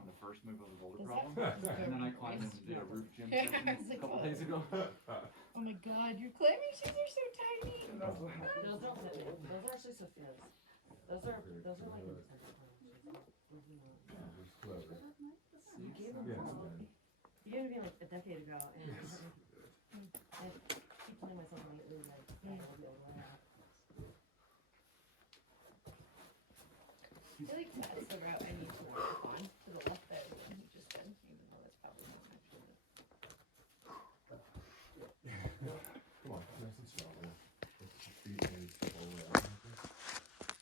on the first move of the boulder Does problem. that- And then I climbed in and did a roof gym Yeah, session I was a like, couple oh. days ago. Oh my god, your climbing shoes are so tiny. No, don't fit me. Those are actually Sophia's. Those are like intense climbing shoes. Clever. You gave them Yes, all. man. You gave me like a decade ago, and I keep telling myself lately, like, I will be able to wear it. I feel like that's the route I need to walk on, to the left there, the one he just did, even though that's probably not actually Come on, nice and strong. Lift your feet and step all the way out.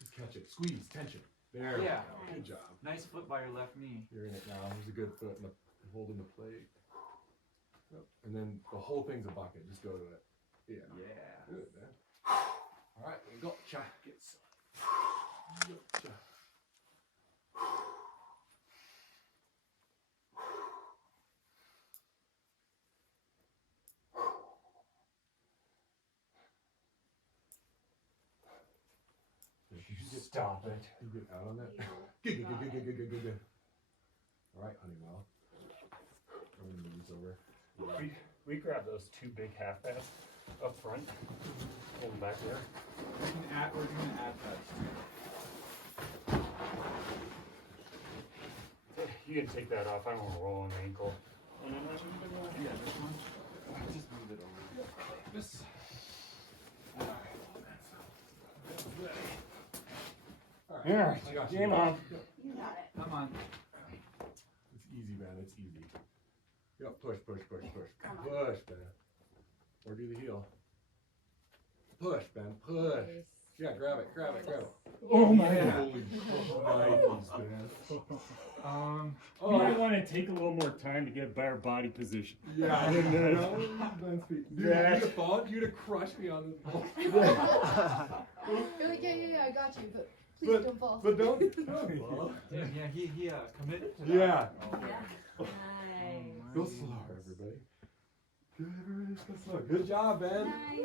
Just catch it. Squeeze, tension. There we Yeah. go. Good job. Nice foot by your left knee. You're in it now. There's a good foot in the holding the plate. Yep. And then the whole thing's a bucket. Just go to it. Yeah. Yeah. Good, man. All right, we go. Check. Get some. Gotcha. Stop it. You get out on that? Good. All right, Honeywell. I'm gonna move this over. We grabbed those two big half-baths up front, hold them back there. We're gonna add that. You can take that off. I don't want to roll on the ankle. Yeah, this one. Just move it over. This. Yeah, I got you. game on. You got it. Come on. It's easy, man. It's easy. Yep, push. Push, Ben. Or do the heel. Push, Ben. Push. Yeah, grab it. Oh my Yeah. god. Holy Nikes, Ben. You might want to take a little more time to get a better body position. Yeah, I didn't know. Ben's feet. Dude, Yeah. you'd have fallen. You'd have crushed me on the ball. You're like, yeah, I got you, but please don't fall. But don't fall. Yeah, he committed to that. Yeah. Nice. Go slow, everybody. Good, everybody. Just go slow. Good job, Ben. Nice.